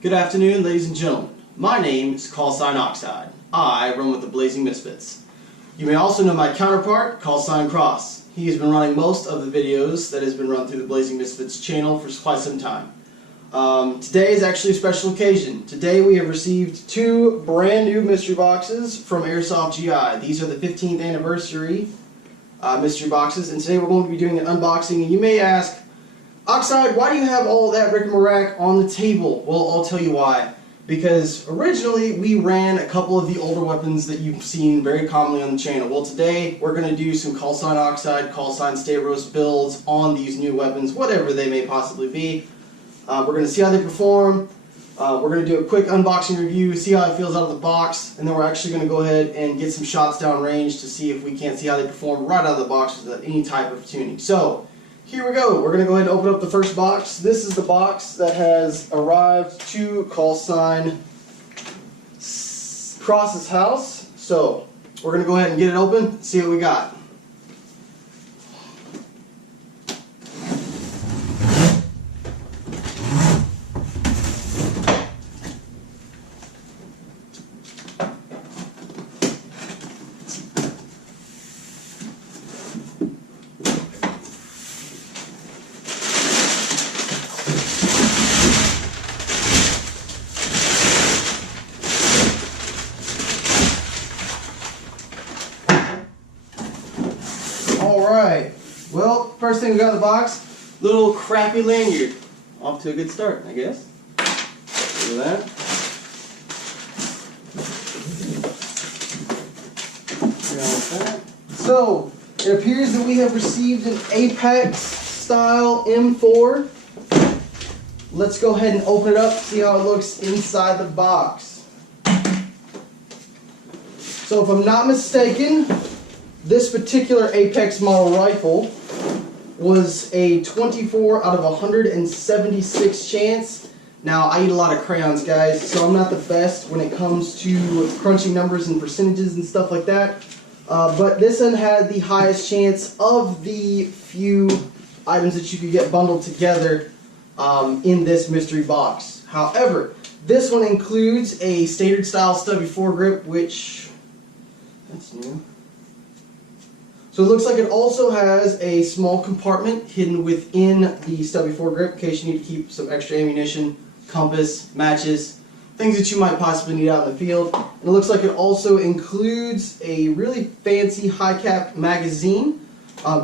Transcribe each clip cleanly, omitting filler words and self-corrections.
Good afternoon, ladies and gentlemen. My name is Oxide. I run with the Blazing Misfits. You may also know my counterpart, Cross. He has been running most of the videos that has been run through the Blazing Misfits channel for quite some time. Today is actually a special occasion. Today we have received two brand new mystery boxes from Airsoft GI. These are the 15th anniversary mystery boxes, and today we're going to be doing an unboxing. And you may ask, Oxide, why do you have all that rickrack on the table? Well, I'll tell you why. Because originally we ran a couple of the older weapons that you've seen very commonly on the channel. Well, today we're going to do some Oxide, Stay Roast builds on these new weapons, whatever they may possibly be. We're going to see how they perform. We're going to do a quick unboxing review, see how it feels out of the box, and then we're actually going to go ahead and get some shots down range to see if we can't see how they perform right out of the box without any type of tuning. So, here we go. We're going to go ahead and open up the first box. This is the box that has arrived to Cross's house. So, we're going to go ahead and get it open, see what we got. Alright, well, first thing we got in the box, little crappy lanyard. Off to a good start, I guess. Look at that. So, it appears that we have received an Apex style M4. Let's go ahead and open it up, see how it looks inside the box. So, if I'm not mistaken, this particular Apex model rifle was a 24 out of 176 chance. Now, I eat a lot of crayons, guys, so I'm not the best when it comes to crunching numbers and percentages and stuff like that. But this one had the highest chance of the few items that you could get bundled together in this mystery box. However, this one includes a standard style stubby foregrip, which, that's new. So it looks like it also has a small compartment hidden within the stubby foregrip in case you need to keep some extra ammunition, compass, matches, things that you might possibly need out in the field. And it looks like it also includes a really fancy high-cap magazine.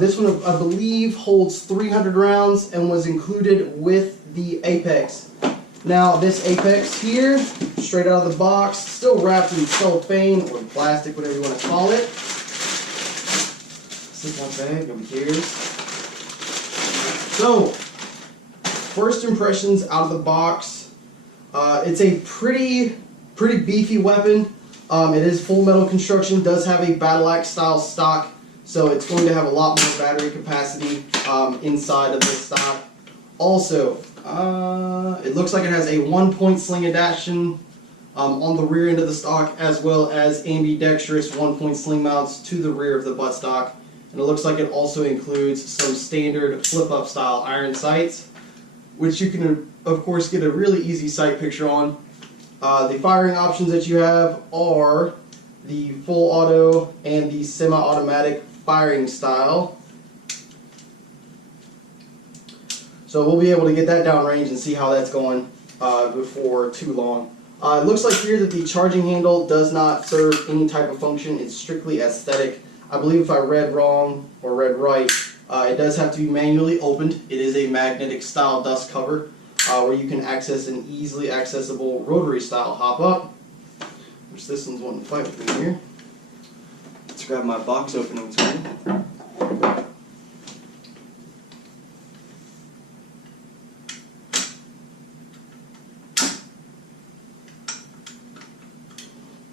This one, I believe, holds 300 rounds and was included with the Apex. Now, this Apex here, straight out of the box, still wrapped in cellophane or plastic, whatever you want to call it. Bag, nobody cares. So, first impressions out of the box. It's a pretty beefy weapon. It is full metal construction. Does have a battle axe style stock, so it's going to have a lot more battery capacity inside of this stock. Also, it looks like it has a 1-point sling adaptation on the rear end of the stock, as well as ambidextrous 1-point sling mounts to the rear of the buttstock. And it looks like it also includes some standard flip-up style iron sights, which you can, of course, get a really easy sight picture on. The firing options that you have are the full auto and the semi-automatic firing style. So we'll be able to get that downrange and see how that's going before too long. It looks like here that the charging handle does not serve any type of function. It's strictly aesthetic. I believe if I read wrong or read right, it does have to be manually opened. It is a magnetic style dust cover where you can access an easily accessible rotary style hop up, which this one's wanting to fight with me here. Let's grab my box opening tool.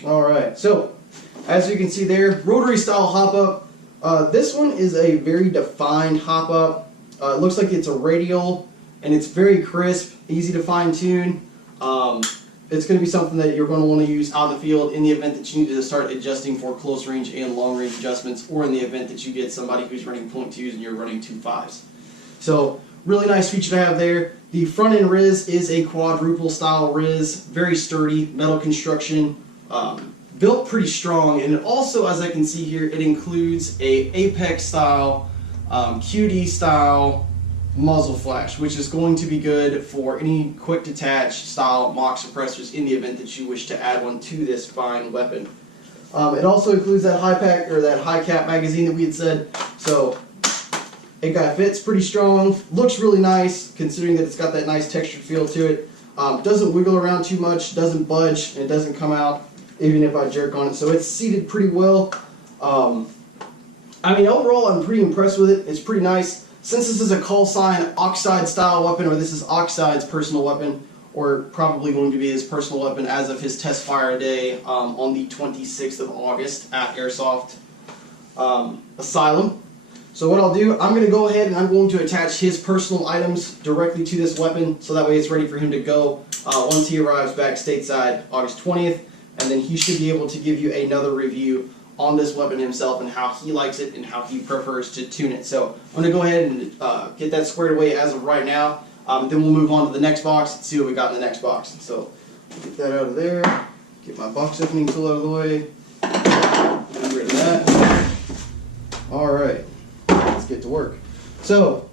Alright, so as you can see there, rotary style hop-up. This one is a very defined hop-up. It looks like it's a radial, and it's very crisp, easy to fine-tune. It's going to be something that you're going to want to use out in the field in the event that you need to start adjusting for close range and long range adjustments, or in the event that you get somebody who's running .2s and you're running 2.5s. So really nice feature to have there. The front end riz is a quadruple style riz, very sturdy, metal construction, built pretty strong, and it also, as I can see here, it includes a Apex style, QD style muzzle flash, which is going to be good for any quick detach style mock suppressors in the event that you wish to add one to this fine weapon. It also includes that high pack or that high cap magazine that we had said, so it fits pretty strong, looks really nice considering that it's got that nice textured feel to it. Doesn't wiggle around too much, doesn't budge, and it doesn't come out even if I jerk on it, so it's seated pretty well. I mean, overall I'm pretty impressed with it. It's pretty nice. Since this is a call sign Oxide style weapon, or this is Oxide's personal weapon, or probably going to be his personal weapon as of his test fire day on the 26th of August at Airsoft Asylum. So what I'll do, I'm going to go ahead and I'm going to attach his personal items directly to this weapon, so that way it's ready for him to go once he arrives back stateside August 20th, and then he should be able to give you another review on this weapon himself and how he likes it and how he prefers to tune it. So I'm going to go ahead and get that squared away as of right now. Then we'll move on to the next box and see what we got in the next box. So get that out of there, get my box opening tool out of the way, get rid of that. Alright, let's get to work. So,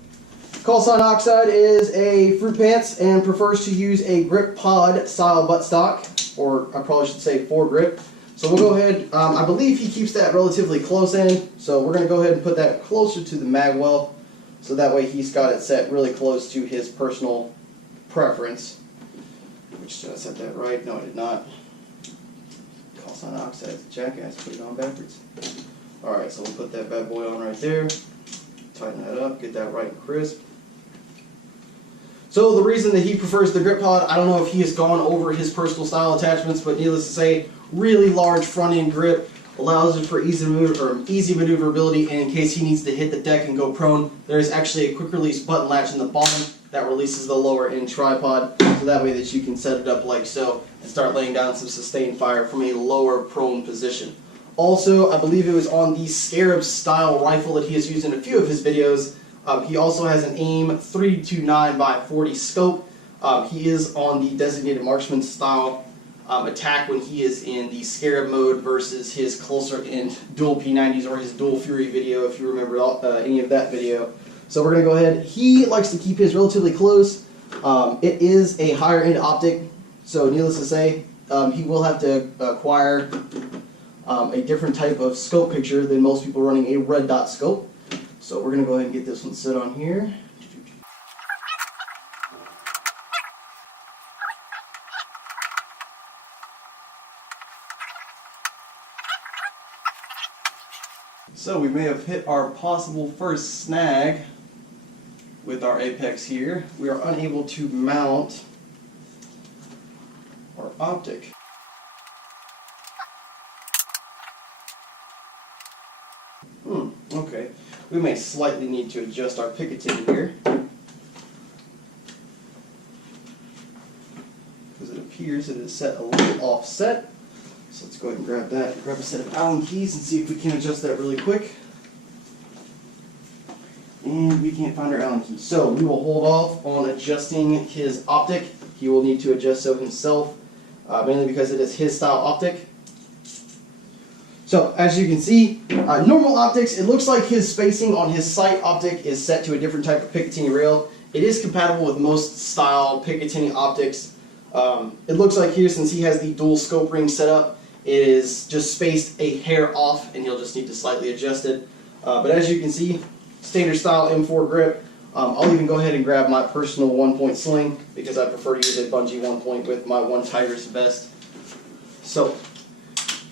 call sign Oxide is a fruit pants and prefers to use a grip pod style buttstock, or I probably should say foregrip. So we'll go ahead, I believe he keeps that relatively close in, so we're going to go ahead and put that closer to the mag well, so that way he's got it set really close to his personal preference. Which, did I set that right? No, I did not. Call sign Oxide's a jackass, put it on backwards. Alright, so we'll put that bad boy on right there, tighten that up, get that right and crisp. So the reason that he prefers the grip pod, I don't know if he has gone over his personal style attachments, but needless to say, really large front end grip, allows it for easy maneuverability, and in case he needs to hit the deck and go prone, there is actually a quick release button latch in the bottom that releases the lower end tripod, so that way that you can set it up like so and start laying down some sustained fire from a lower prone position. Also, I believe it was on the Scarab style rifle that he has used in a few of his videos. He also has an AIM 329x40 scope. He is on the designated marksman style attack when he is in the Scarab mode versus his closer in dual P90s or his dual Fury video, if you remember any of that video. So we're going to go ahead. He likes to keep his relatively close. It is a higher end optic, so needless to say, he will have to acquire a different type of scope picture than most people running a red dot scope. So we're going to go ahead and get this one set on here. So we may have hit our possible first snag with our Apex here. We are unable to mount our optic. Okay. We may slightly need to adjust our picoting here, because it appears it is set a little offset. So let's go ahead and grab that, grab a set of Allen keys and see if we can adjust that really quick. And we can't find our Allen keys. So we will hold off on adjusting his optic. He will need to adjust so himself, mainly because it is his style optic. So as you can see, normal optics, it looks like his spacing on his sight optic is set to a different type of Picatinny rail. It is compatible with most style Picatinny optics. It looks like here, since he has the dual scope ring set up, it is just spaced a hair off, and he'll just need to slightly adjust it. But as you can see, standard style M4 grip. I'll even go ahead and grab my personal 1-point sling, because I prefer to use a bungee 1-point with my 1 Tigers vest. So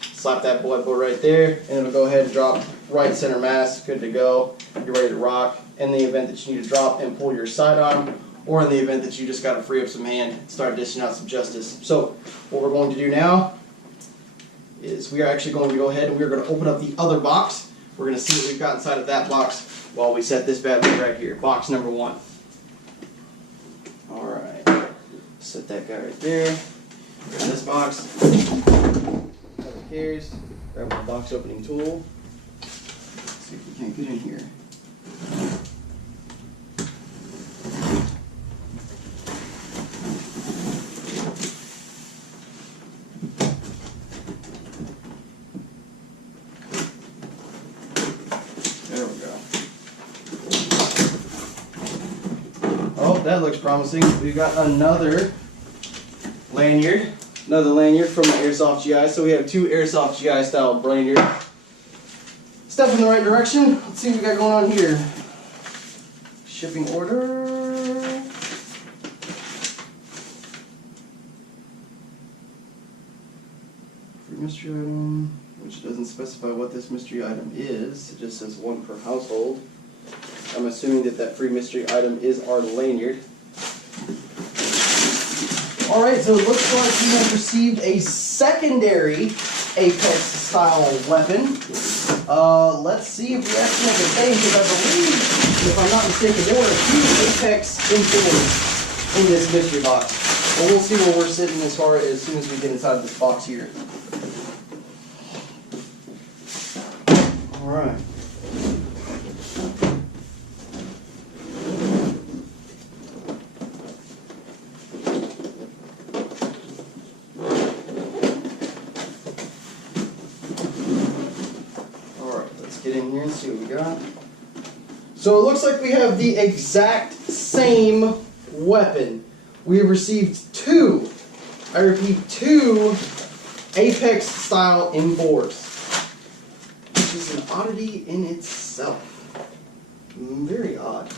slap that boy right there, and it'll go ahead and drop right center mass, good to go. You're ready to rock. In the event that you need to drop and pull your sidearm, or in the event that you just got to free up some hand and start dishing out some justice. So what we're going to do now is we are actually going to go ahead and we're going to open up the other box. We're going to see what we've got inside of that box while we set this bad boy right here. Box number 1. Alright, set that guy right there. Grab this box. Couple cares. Grab my box opening tool. See if we can't get in here. that looks promising. We've got another lanyard. Another lanyard from the Airsoft GI. So we have two Airsoft GI style lanyard. Step in the right direction. Let's see what we got going on here. Shipping order. Free mystery item, which doesn't specify what this mystery item is. It just says one per household. I'm assuming that that free mystery item is our lanyard. Alright, so it looks like we have received a secondary Apex style weapon. Let's see if we actually have the same, because I believe, if I'm not mistaken, there were a few Apex imports in this mystery box. But we'll see where we're sitting as soon as we get inside of this box here. Alright. Get in here and see what we got. So it looks like we have the exact same weapon. We have received two, I repeat, two Apex style M4s, which is an oddity in itself. Very odd.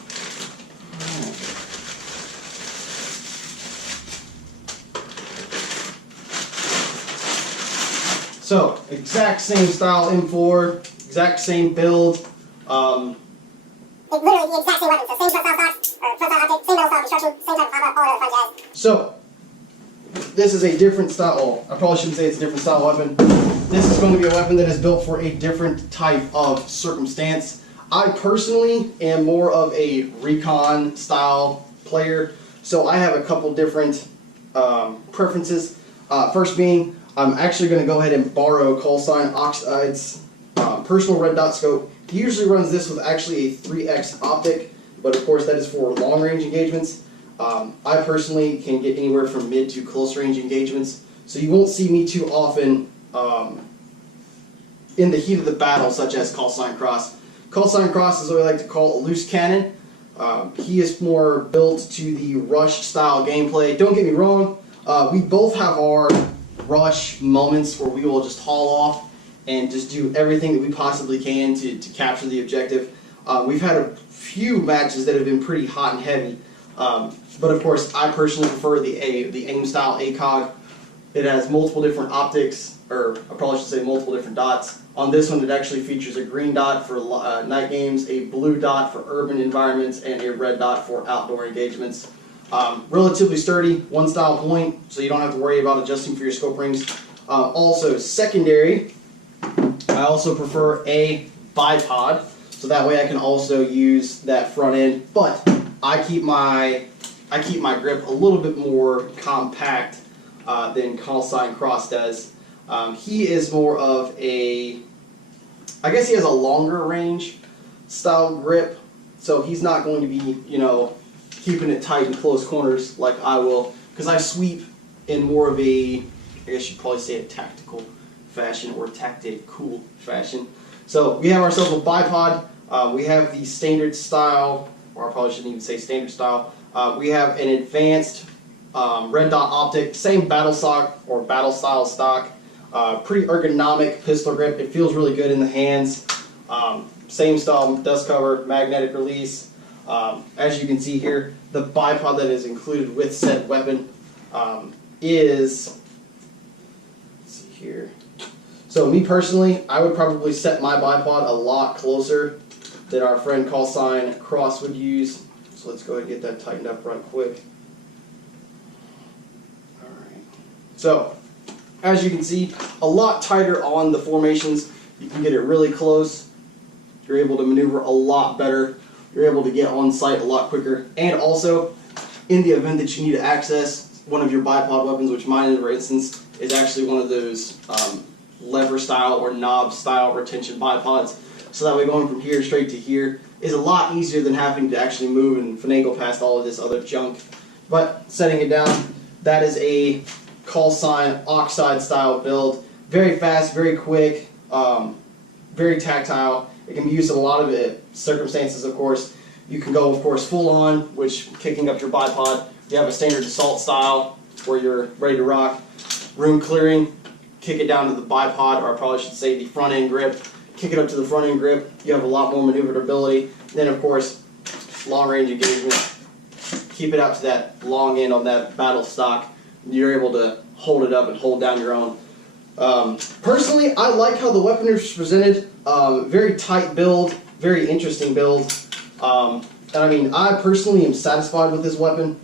So, exact same style M4, exact same build. Literally the exact same weapon, so same front style stocks, or front style optic, same metal style construction, same type of pop-up, all the other fun jazz. So, this is a different style, oh, I probably shouldn't say it's a different style weapon. This is going to be a weapon that is built for a different type of circumstance. I personally am more of a recon style player, so I have a couple different preferences. First being, I'm actually going to go ahead and borrow callsign Oxide's personal red dot scope. He usually runs this with actually a 3x optic, but of course that is for long range engagements. I personally can get anywhere from mid to close range engagements, so you won't see me too often in the heat of the battle, such as callsign Cross. Callsign Cross is what we like to call a loose cannon. He is more built to the rush style gameplay. Don't get me wrong, we both have our rush moments where we will just haul off and just do everything that we possibly can to capture the objective. We've had a few matches that have been pretty hot and heavy, but of course I personally prefer the AIM style ACOG. It has multiple different optics, or I probably should say multiple different dots. On this one it actually features a green dot for night games, a blue dot for urban environments, and a red dot for outdoor engagements. Relatively sturdy, one style point, so you don't have to worry about adjusting for your scope rings. Also secondary, I also prefer a bipod, so that way I can also use that front end, but I keep my grip a little bit more compact than callsign Cross does. He is more of a, I guess he has a longer range style grip, so he's not going to be, you know, keeping it tight in close corners like I will, because I sweep in more of a, I guess you'd probably say a tactical fashion or tactical fashion. So we have ourselves a bipod. We have the standard style, or I probably shouldn't even say standard style. We have an advanced red dot optic, same battle stock or battle style stock. Pretty ergonomic pistol grip. It feels really good in the hands. Same style dust cover, magnetic release. As you can see here, the bipod that is included with said weapon is, let's see here. So me personally, I would probably set my bipod a lot closer than our friend callsign Cross would use. So let's go ahead and get that tightened up right quick. Alright. So, as you can see, a lot tighter on the formations. You can get it really close. You're able to maneuver a lot better. You're able to get on site a lot quicker. And also, in the event that you need to access one of your bipod weapons, which mine, for instance, is actually one of those lever style or knob style retention bipods. So that way going from here straight to here is a lot easier than having to actually move and finagle past all of this other junk. But setting it down, that is a callsign Oxide style build. Very fast, very quick, very tactile. It can be used in a lot of circumstances, of course. You can go, of course, full on, which kicking up your bipod. You have a standard assault style where you're ready to rock. Room clearing, kick it down to the bipod, or I probably should say the front end grip. Kick it up to the front end grip. You have a lot more maneuverability. Then, of course, long range engagement. Keep it out to that long end on that battle stock. You're able to hold it up and hold down your own. Personally, I like how the weapon is presented. Very tight build, very interesting build. And I mean, I personally am satisfied with this weapon.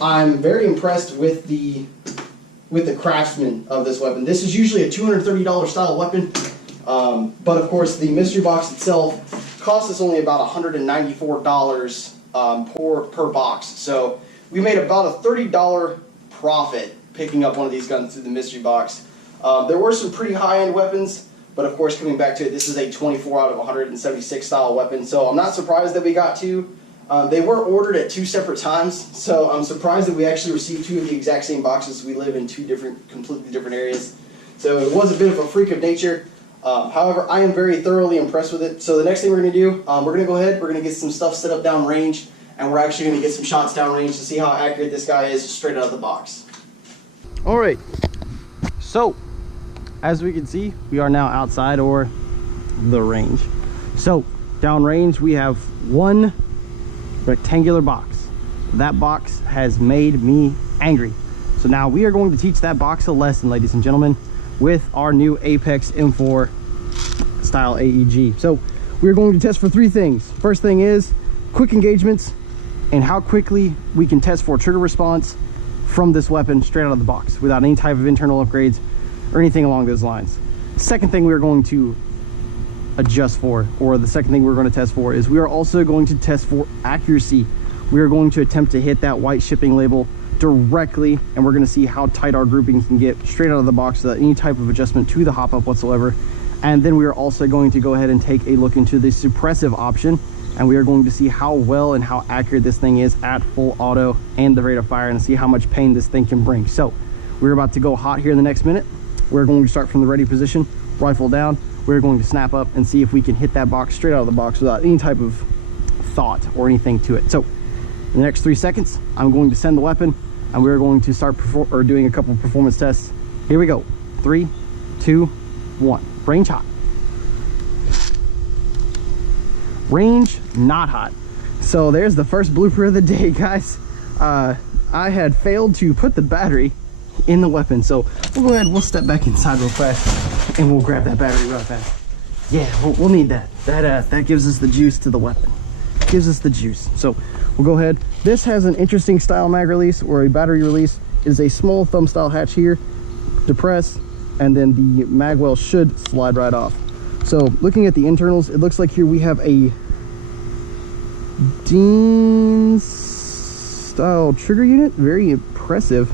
I'm very impressed with the craftsman of this weapon. This is usually a $230 style weapon, but of course the mystery box itself costs us only about $194 per box. So we made about a $30 profit picking up one of these guns through the mystery box. There were some pretty high-end weapons, but of course, coming back to it, this is a 24 out of 176 style weapon, so I'm not surprised that we got two. They were ordered at two separate times, so I'm surprised that we actually received two of the exact same boxes. We live in two completely different areas, so it was a bit of a freak of nature. However, I am very thoroughly impressed with it. So the next thing we're going to do, we're going to go ahead, we're going to get some stuff set up down range, and we're actually going to get some shots down range to see how accurate this guy is straight out of the box. Alright, so as we can see, we are now outside, or the range. So down range we have one rectangular box. That box has made me angry. So now we are going to teach that box a lesson, ladies and gentlemen, with our new Apex M4 style AEG. So we're going to test for three things. First thing is quick engagements and how quickly we can test for trigger response from this weapon straight out of the box without any type of internal upgrades or anything along those lines. Second thing we're going to adjust for, or the second thing we're going to test for, is we are also going to test for accuracy. We are going to attempt to hit that white shipping label directly, and we're going to see how tight our grouping can get straight out of the box without any type of adjustment to the hop up whatsoever. And then we are also going to go ahead and take a look into the suppressive option, and we are going to see how well and how accurate this thing is at full auto and the rate of fire, and see how much pain this thing can bring. So we're about to go hot here in the next minute. We're going to start from the ready position, rifle down. We're going to snap up and see if we can hit that box straight out of the box without any type of thought or anything to it. So in the next 3 seconds, I'm going to send the weapon, and we're going to start doing a couple performance tests. Here we go. 3, 2, 1. Range hot. Range not hot. So there's the first blooper of the day, guys. I had failed to put the battery in the weapon, so we'll go ahead, we'll step back inside real fast and we'll grab that battery real fast. Yeah, we'll need that. That gives us the juice to the weapon. Gives us the juice. So we'll go ahead. This has an interesting style mag release, or a battery release. It is a small thumb style hatch here. Depress, and then the mag well should slide right off. So looking at the internals, it looks like here we have a Dean style trigger unit. Very impressive.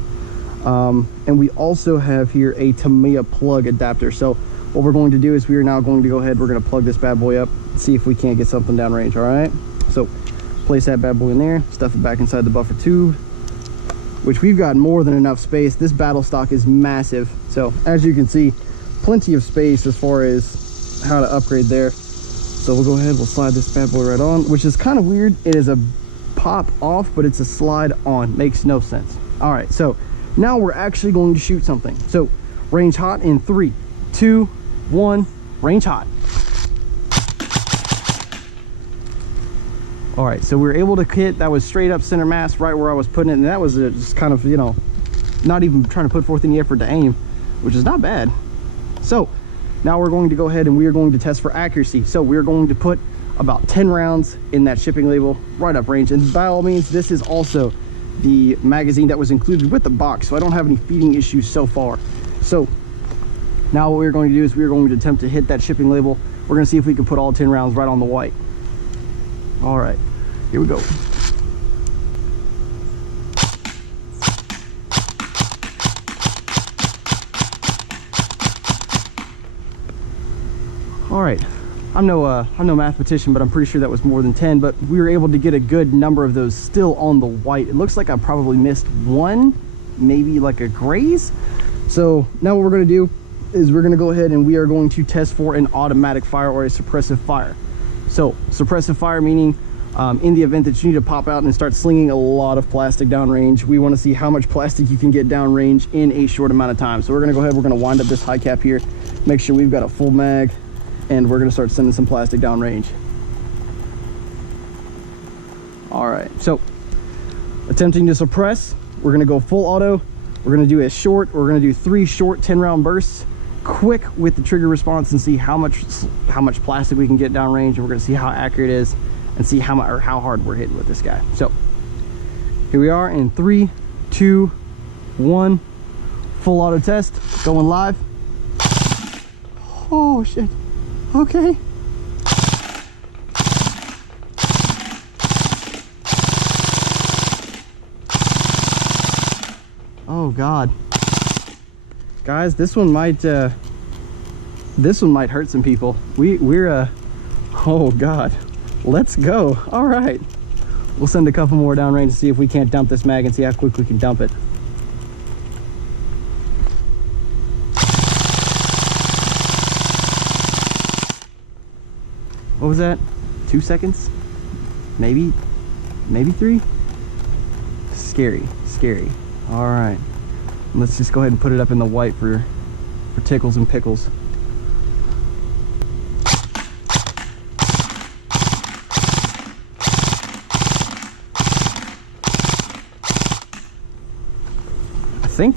And we also have here a Tamiya plug adapter. So what we're going to do is we are now going to go ahead, we're going to plug this bad boy up, see if we can't get something downrange. All right, so place that bad boy in there, stuff it back inside the buffer tube, which we've got more than enough space. This battle stock is massive, so as you can see, plenty of space as far as how to upgrade there. So we'll go ahead, we'll slide this bad boy right on, which is kind of weird. It is a pop off, but it's a slide on. Makes no sense. All right, so now we're actually going to shoot something. So range hot in 3, 2, 1, range hot. All right, so we were able to hit, that was straight up center mass right where I was putting it, and that was just kind of, you know, not even trying to put forth any effort to aim, which is not bad. So now we're going to go ahead and we are going to test for accuracy. So we're going to put about 10 rounds in that shipping label right up range, and by all means, this is also the magazine that was included with the box, so I don't have any feeding issues so far. So now what we're going to do is we're going to attempt to hit that shipping label. We're going to see if we can put all 10 rounds right on the white. All right, here we go. All right, I'm no mathematician, but I'm pretty sure that was more than 10, but we were able to get a good number of those still on the white. It looks like I probably missed one, maybe like a graze. So now what we're going to do is we're going to go ahead and we are going to test for an automatic fire or a suppressive fire. So suppressive fire meaning In the event that you need to pop out and start slinging a lot of plastic downrange, we want to see how much plastic you can get downrange in a short amount of time. So we're going to go ahead, we're going to wind up this high cap here, make sure we've got a full mag, and we're going to start sending some plastic downrange. All right, so attempting to suppress, we're going to go full auto. We're going to do we're going to do 3 short 10-round bursts, quick with the trigger response, and see how much plastic we can get downrange, and we're going to see how accurate it is and see how hard we're hitting with this guy. So here we are in 3, 2, 1, full auto test, going live. Oh shit, okay. Oh God, guys, this one might hurt some people. We're oh God, let's go. All right, we'll send a couple more downrange and see if we can't dump this mag and see how quick we can dump it. What was that? 2 seconds? Maybe 3? Scary. All right, let's just go ahead and put it up in the white for tickles and pickles. I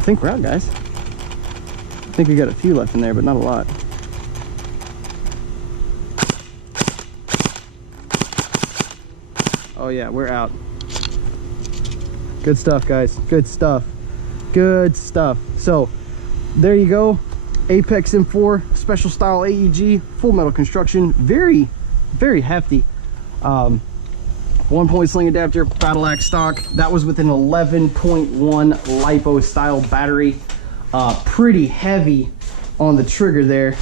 think we're out, guys. I think we got a few left in there, but not a lot. Oh yeah, we're out. Good stuff, guys. Good stuff. So there you go. Apex M4 special style AEG, full metal construction, very hefty. 1-point sling adapter, battle axe stock. That was with an 11.1 lipo style battery. Pretty heavy on the trigger there.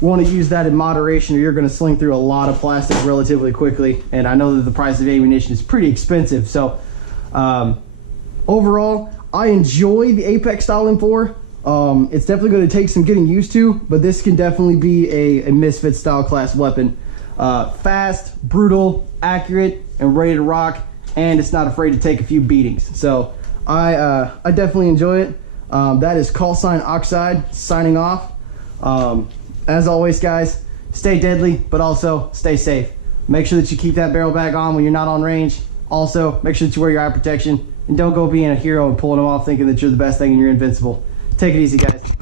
Want to use that in moderation, or you're going to sling through a lot of plastic relatively quickly, and I know that the price of ammunition is pretty expensive. So overall, I enjoy the Apex style M4. It's definitely going to take some getting used to, but this can definitely be a misfit style class weapon. Fast, brutal, accurate, and ready to rock, and it's not afraid to take a few beatings. So I definitely enjoy it. That is call sign Oxide signing off. As always, guys, stay deadly, but also stay safe. Make sure that you keep that barrel bag on when you're not on range. Also, make sure that you wear your eye protection, and don't go being a hero and pulling them off thinking that you're the best thing and you're invincible. Take it easy, guys.